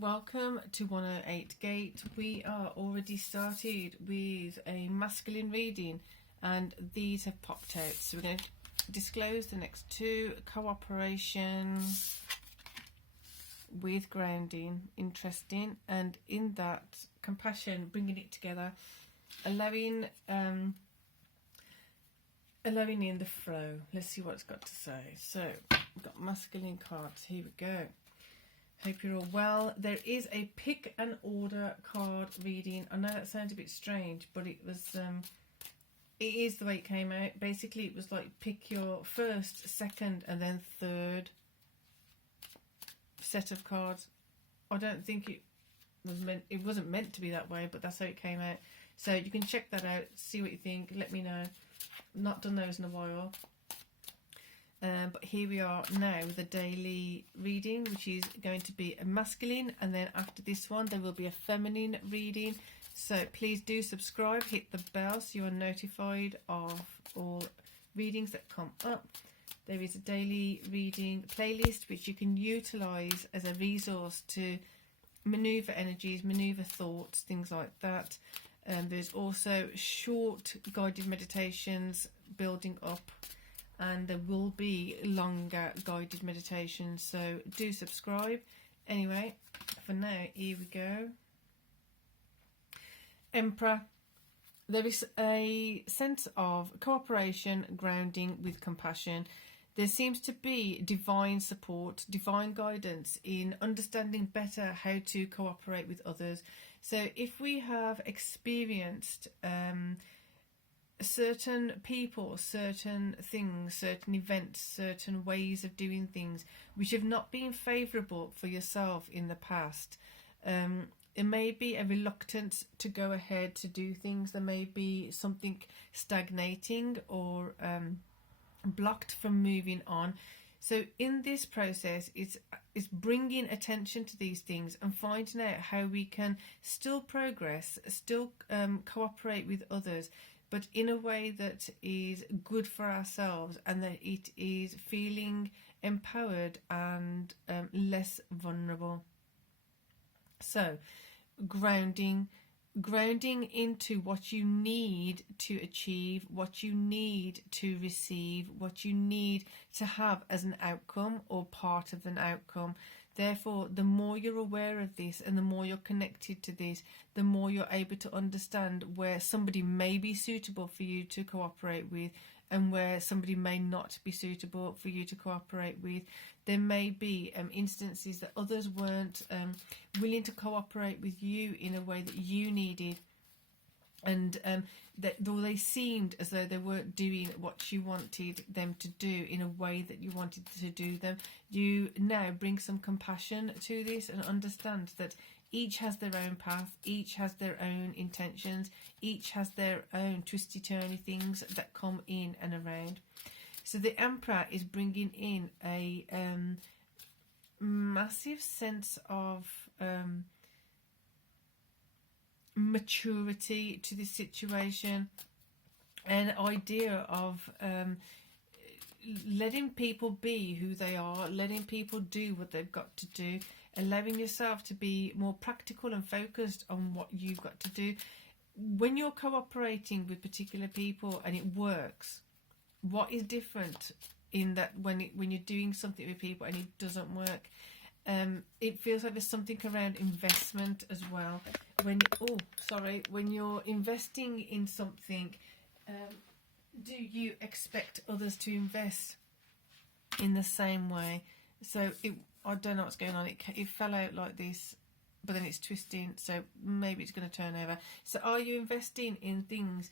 Welcome to 108 Gate. We are already started with a masculine reading and these have popped out. So we're going to disclose the next two: cooperation with grounding, interesting, and in that compassion, bringing it together, allowing in the flow. Let's see what it's got to say. So we've got masculine cards. Here we go. Hope you're all well. There is a pick and order card reading. I know that sounds a bit strange, but it was it is the way it came out. Basically it was like pick your first, second and then third set of cards. I don't think it wasn't meant to be that way, but that's how it came out. So you can check that out, see what you think, let me know. Not done those in a while. But here we are now with a daily reading, which is going to be a masculine, and then after this one there will be a feminine reading. So please do subscribe, hit the bell so you are notified of all readings that come up. There is a daily reading playlist which you can utilize as a resource to maneuver energies, maneuver thoughts, things like that. There's also short guided meditations building up, and there will be longer guided meditations, so do subscribe. Anyway, for now, here we go. Emperor. There is a sense of cooperation, grounding with compassion. There seems to be divine support, divine guidance in understanding better how to cooperate with others. So if we have experienced certain people, certain things, certain events, certain ways of doing things which have not been favourable for yourself in the past, it may be a reluctance to go ahead to do things. There may be something stagnating or blocked from moving on. So in this process, it's bringing attention to these things and finding out how we can still progress, still cooperate with others, but in a way that is good for ourselves, and that it is feeling empowered and less vulnerable. So grounding into what you need to achieve, what you need to receive, what you need to have as an outcome or part of an outcome. Therefore, the more you're aware of this and the more you're connected to this, the more you're able to understand where somebody may be suitable for you to cooperate with and where somebody may not be suitable for you to cooperate with. There may be instances that others weren't willing to cooperate with you in a way that you needed, and though they seemed as though they weren't doing what you wanted them to do in a way that you wanted to do them, you now bring some compassion to this and understand that each has their own path, each has their own intentions, each has their own twisty-turny things that come in and around. So the Emperor is bringing in a massive sense of maturity to this situation, an idea of letting people be who they are, letting people do what they've got to do, allowing yourself to be more practical and focused on what you've got to do. When you're cooperating with particular people and it works, what is different in that when you're doing something with people and it doesn't work? It feels like there's something around investment as well. When you're investing in something, do you expect others to invest in the same way? So I don't know what's going on. It fell out like this, but then it's twisting, so maybe it's going to turn over. So are you investing in things,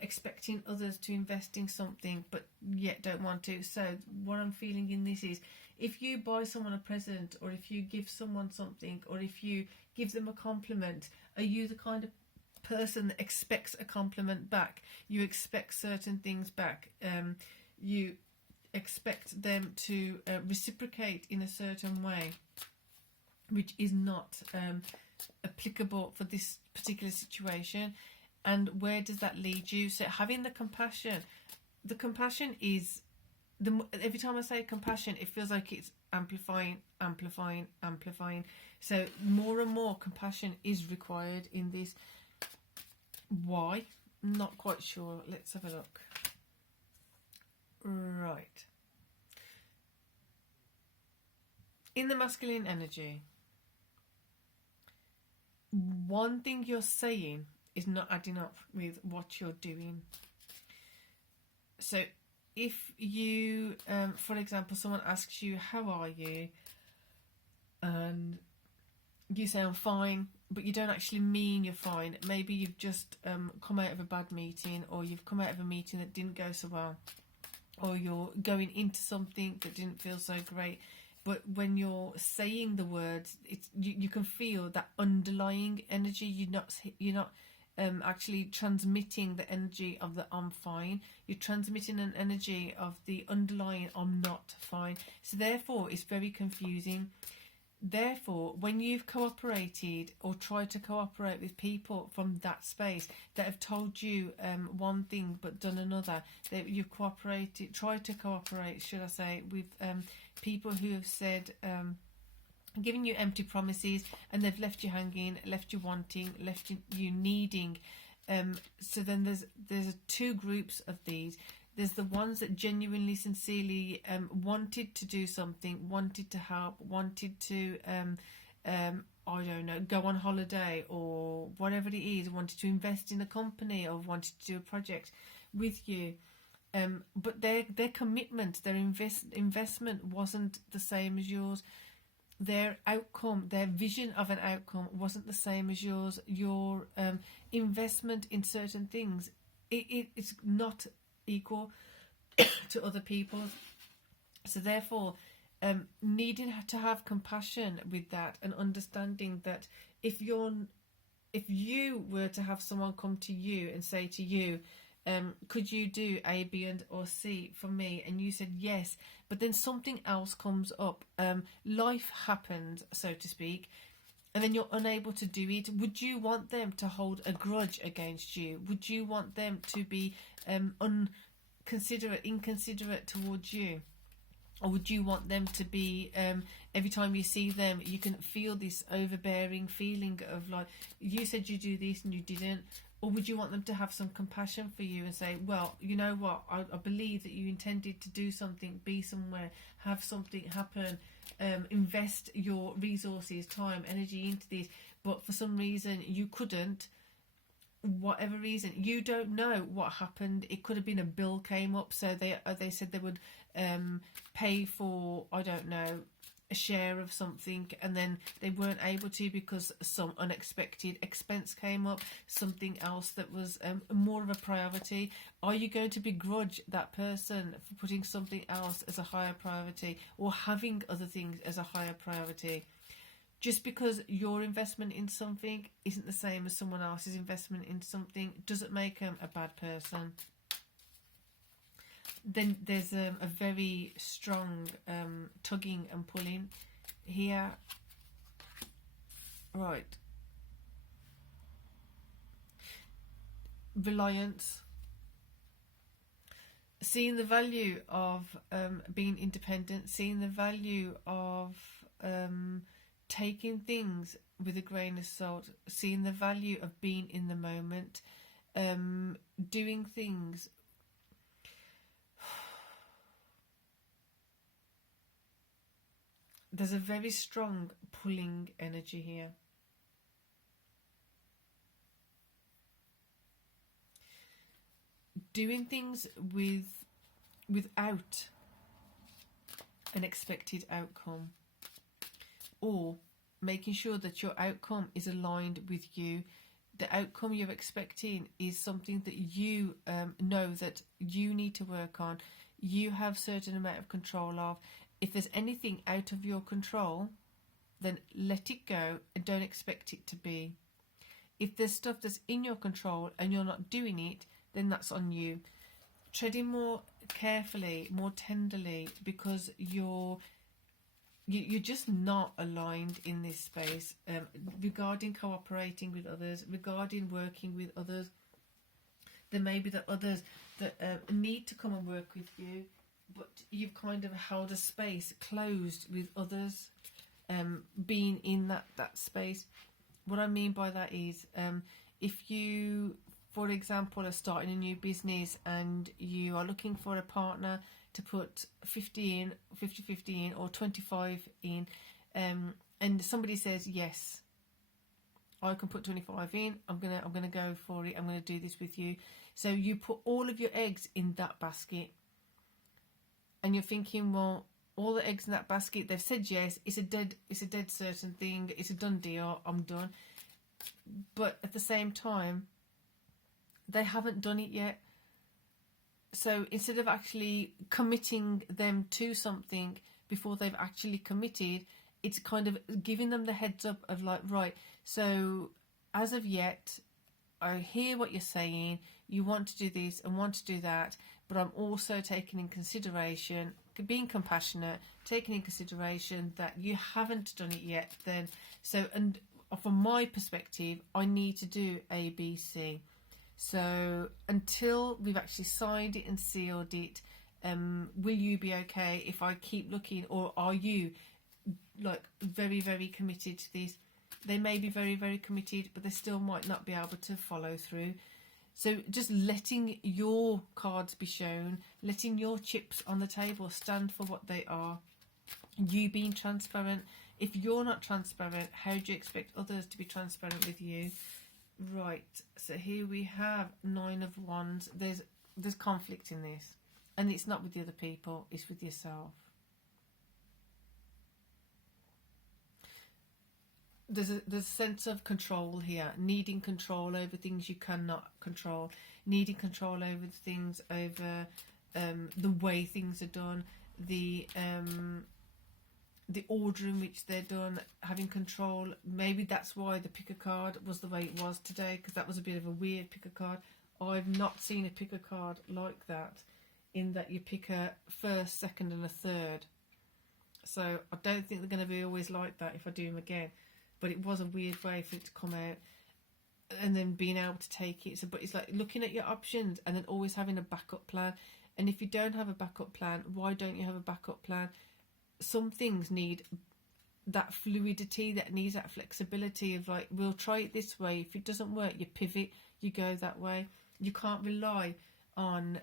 expecting others to invest in something, but yet don't want to? So what I'm feeling in this is, if you buy someone a present, or if you give someone something, or if you give them a compliment, are you the kind of person that expects a compliment back? You expect certain things back. You expect them to reciprocate in a certain way, which is not applicable for this particular situation. And where does that lead you? So having the compassion is every time I say compassion, it feels like it's amplifying, amplifying, amplifying. So more and more compassion is required in this. Why? Not quite sure. Let's have a look. Right. In the masculine energy, one thing you're saying is not adding up with what you're doing. So if you, for example, someone asks you, how are you? And you say, I'm fine, but you don't actually mean you're fine. Maybe you've just come out of a bad meeting, or you've come out of a meeting that didn't go so well, or you're going into something that didn't feel so great. But when you're saying the words, it's you can feel that underlying energy. You're not actually transmitting the energy of the I'm fine. You're transmitting an energy of the underlying I'm not fine. So therefore, it's very confusing. Therefore, when you've cooperated or tried to cooperate with people from that space that have told you one thing but done another, that you've tried to cooperate, should I say, with people who have said, giving you empty promises, and they've left you hanging, left you wanting, left you needing. So then there's two groups of these. There's the ones that genuinely, sincerely wanted to do something, wanted to help, wanted to, I don't know, go on holiday or whatever it is, wanted to invest in a company or wanted to do a project with you. But their commitment, their investment wasn't the same as yours. Their outcome, their vision of an outcome wasn't the same as yours. Your investment in certain things, it's not equal to other people's. So therefore, needing to have compassion with that, and understanding that if you were to have someone come to you and say to you, could you do A, B, and or C for me? And you said yes, but then something else comes up. Life happens, so to speak, and then you're unable to do it. Would you want them to hold a grudge against you? Would you want them to be inconsiderate towards you? Or would you want them to be, every time you see them, you can feel this overbearing feeling of like, you said you do this and you didn't? Or would you want them to have some compassion for you and say, well, you know what, I believe that you intended to do something, be somewhere, have something happen, invest your resources, time, energy into this, but for some reason you couldn't, whatever reason, you don't know what happened. It could have been a bill came up, so they said they would pay for, I don't know, a share of something, and then they weren't able to because some unexpected expense came up, something else that was more of a priority. Are you going to begrudge that person for putting something else as a higher priority, or having other things as a higher priority? Just because your investment in something isn't the same as someone else's investment in something doesn't make them a bad person. Then there's a very strong tugging and pulling here. Right. Reliance. Seeing the value of being independent, seeing the value of taking things with a grain of salt, seeing the value of being in the moment, doing things. There's a very strong pulling energy here. Doing things without an expected outcome, or making sure that your outcome is aligned with you. The outcome you're expecting is something that you know that you need to work on, you have certain amount of control of. If there's anything out of your control, then let it go and don't expect it to be. If there's stuff that's in your control and you're not doing it, then that's on you. Treading more carefully, more tenderly, because you're just not aligned in this space, regarding cooperating with others, regarding working with others. There may be that others that need to come and work with you, but you've kind of held a space closed with others, being in that space. What I mean by that is, if you, for example, are starting a new business and you are looking for a partner to put 50 in, or 25 in, and somebody says, yes, I can put 25 in, I'm gonna go for it, I'm gonna do this with you. So you put all of your eggs in that basket, and you're thinking, well, all the eggs in that basket, they've said yes, it's a dead certain thing, it's a done deal, I'm done. But at the same time, they haven't done it yet. So instead of actually committing them to something before they've actually committed, it's kind of giving them the heads up of like, right, so as of yet, I hear what you're saying, you want to do this and want to do that, but I'm also taking in consideration, being compassionate, taking in consideration that you haven't done it yet, then, so, and from my perspective, I need to do A, B, C. So until we've actually signed it and sealed it, will you be okay if I keep looking, or are you like very, very committed to this? They may be very, very committed, but they still might not be able to follow through. So just letting your cards be shown, letting your chips on the table stand for what they are, you being transparent. If you're not transparent, how do you expect others to be transparent with you? Right, so here we have 9 of Wands. There's conflict in this, and it's not with the other people, it's with yourself. There's a sense of control here, needing control over things you cannot control, needing control over things, over the way things are done, the order in which they're done, having control. Maybe that's why the picker card was the way it was today, because that was a bit of a weird picker card. I've not seen a picker card like that, in that you pick a first, second and a third. So I don't think they're going to be always like that if I do them again. But it was a weird way for it to come out, and then being able to take it. So, but it's like looking at your options and then always having a backup plan. And if you don't have a backup plan, why don't you have a backup plan? Some things need that fluidity, that needs that flexibility of like, we'll try it this way. If it doesn't work, you pivot, you go that way. You can't rely on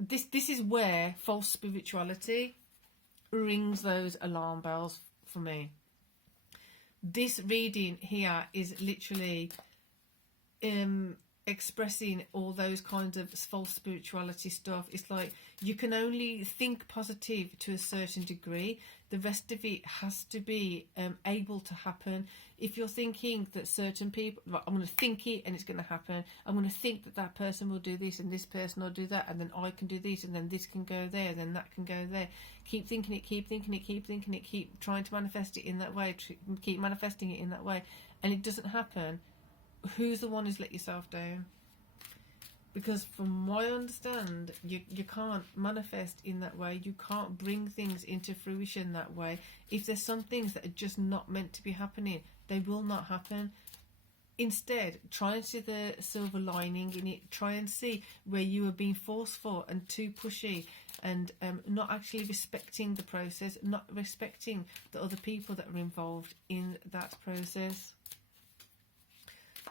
this is where false spirituality rings those alarm bells for me. This reading here is literally expressing all those kinds of false spirituality stuff. It's like you can only think positive to a certain degree. The rest of it has to be able to happen. If you're thinking that certain people, right, I'm going to think it and it's going to happen, I'm going to think that that person will do this and this person will do that, and then I can do this and then this can go there and then that can go there. Keep thinking it, keep thinking it, keep thinking it, keep trying to manifest it in that way, keep manifesting it in that way, and it doesn't happen. Who's the one who's let yourself down? Because from what I understand, you can't manifest in that way. You can't bring things into fruition that way. If there's some things that are just not meant to be happening, they will not happen. Instead, try and see the silver lining in it. Try and see where you are being forceful and too pushy, and not actually respecting the process, not respecting the other people that are involved in that process.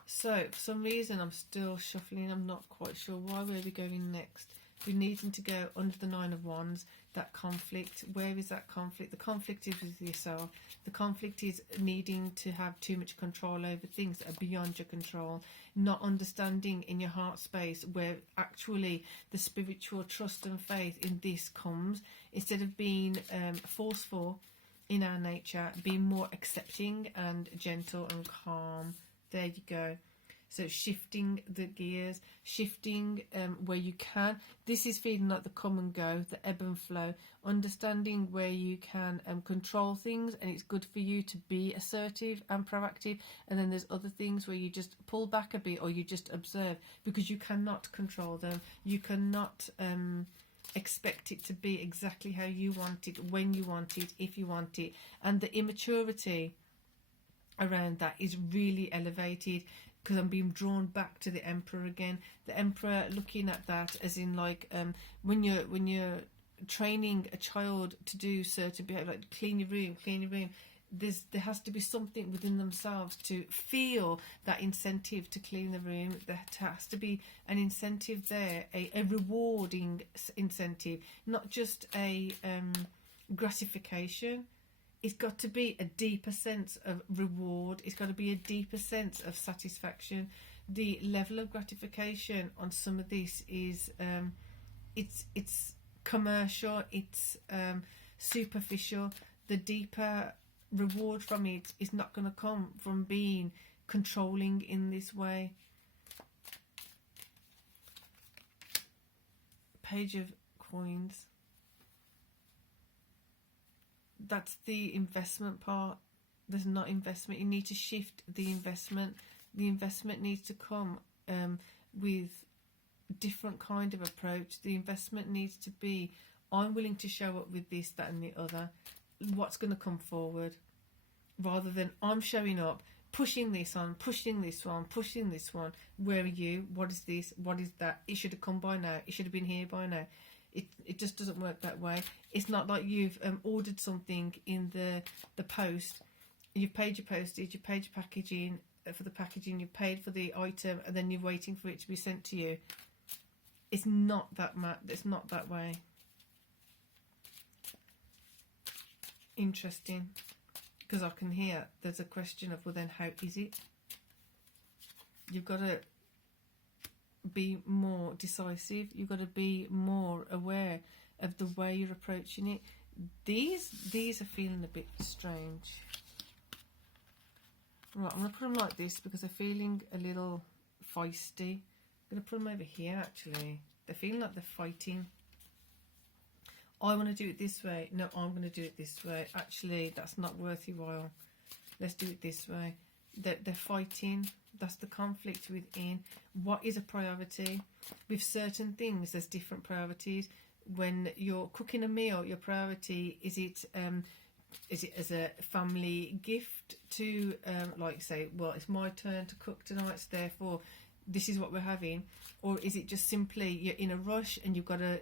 So, for some reason, I'm still shuffling. I'm not quite sure why. Where are we going next? We're needing to go under the 9 of Wands. That conflict. Where is that conflict? The conflict is with yourself. The conflict is needing to have too much control over things that are beyond your control. Not understanding in your heart space where actually the spiritual trust and faith in this comes. Instead of being forceful in our nature, being more accepting and gentle and calm. There you go. So shifting the gears, shifting where you can. This is feeling like the come and go, the ebb and flow. Understanding where you can control things, and it's good for you to be assertive and proactive. And then there's other things where you just pull back a bit, or you just observe, because you cannot control them. You cannot expect it to be exactly how you want it, when you want it, if you want it. And the immaturity around that is really elevated, because I'm being drawn back to the Emperor again. The Emperor, looking at that as in like when you're training a child to do certain behavior, like clean your room. There has to be something within themselves to feel that incentive to clean the room. There has to be an incentive there, a rewarding incentive, not just a gratification. It's got to be a deeper sense of reward. It's got to be a deeper sense of satisfaction. The level of gratification on some of this is it's commercial, it's superficial. The deeper reward from it is not going to come from being controlling in this way. Page of Coins. That's the investment part. There's not investment. You need to shift the investment. The investment needs to come with different kind of approach. The investment needs to be, I'm willing to show up with this, that and the other. What's going to come forward, rather than I'm showing up, pushing this on, pushing this one, pushing this one. Where are you? What is this? What is that? It should have come by now. It should have been here by now. It just doesn't work that way. It's not like you've ordered something in the post. You've paid your postage, you paid your packaging for the packaging, you've paid for the item, and then you're waiting for it to be sent to you. It's not that it's not that way. Interesting, because I can hear there's a question of, well, then how is it? You've got to be more decisive. You've got to be more aware of the way you're approaching it. These are feeling a bit strange. Right, I'm going to put them like this because they're feeling a little feisty. I'm going to put them over here, actually. They're feeling like they're fighting. I want to do it this way. No, I'm going to do it this way. Actually, that's not worth your while. Let's do it this way. They're fighting. That's the conflict within. What is a priority? With certain things, there's different priorities. When you're cooking a meal, your priority, is it as a family gift to, like, say, well, it's my turn to cook tonight, so therefore this is what we're having? Or is it just simply you're in a rush and you've got to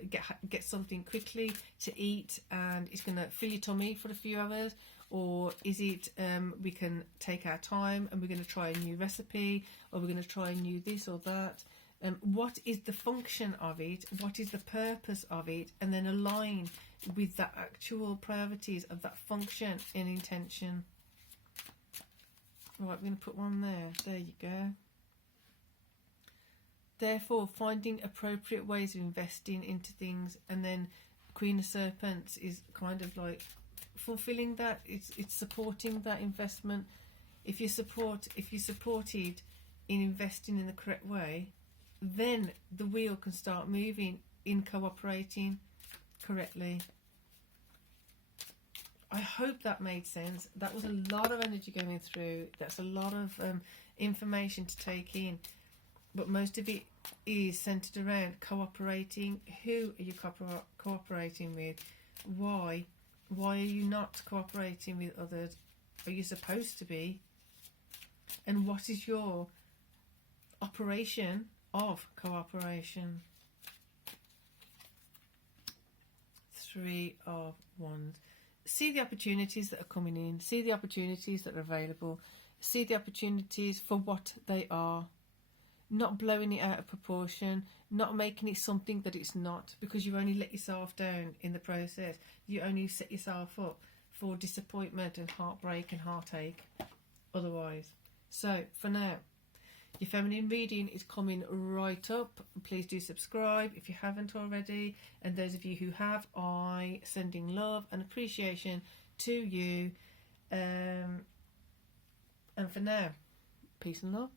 get something quickly to eat and it's going to fill your tummy for a few hours? Or is it we can take our time and we're going to try a new recipe, or we're going to try a new this or that? What is the function of it? What is the purpose of it? And then align with the actual priorities of that function and intention. Right, we're going to put one there. There you go. Therefore, finding appropriate ways of investing into things, and then Queen of Serpents is kind of like fulfilling that. It's supporting that investment. If you're supported in investing in the correct way, then the wheel can start moving in cooperating correctly. I hope that made sense. That was a lot of energy going through. That's a lot of information to take in. But most of it is centered around cooperating. Who are you cooperating with? Why? Why are you not cooperating with others? Are you supposed to be? And what is your operation of cooperation? 3 of Wands. See the opportunities that are coming in. See the opportunities that are available. See the opportunities for what they are. Not blowing it out of proportion, not making it something that it's not, because you only let yourself down in the process. You only set yourself up for disappointment and heartbreak and heartache otherwise. So for now, your feminine reading is coming right up. Please do subscribe if you haven't already, and those of you who have, I sending love and appreciation to you. And for now, peace and love.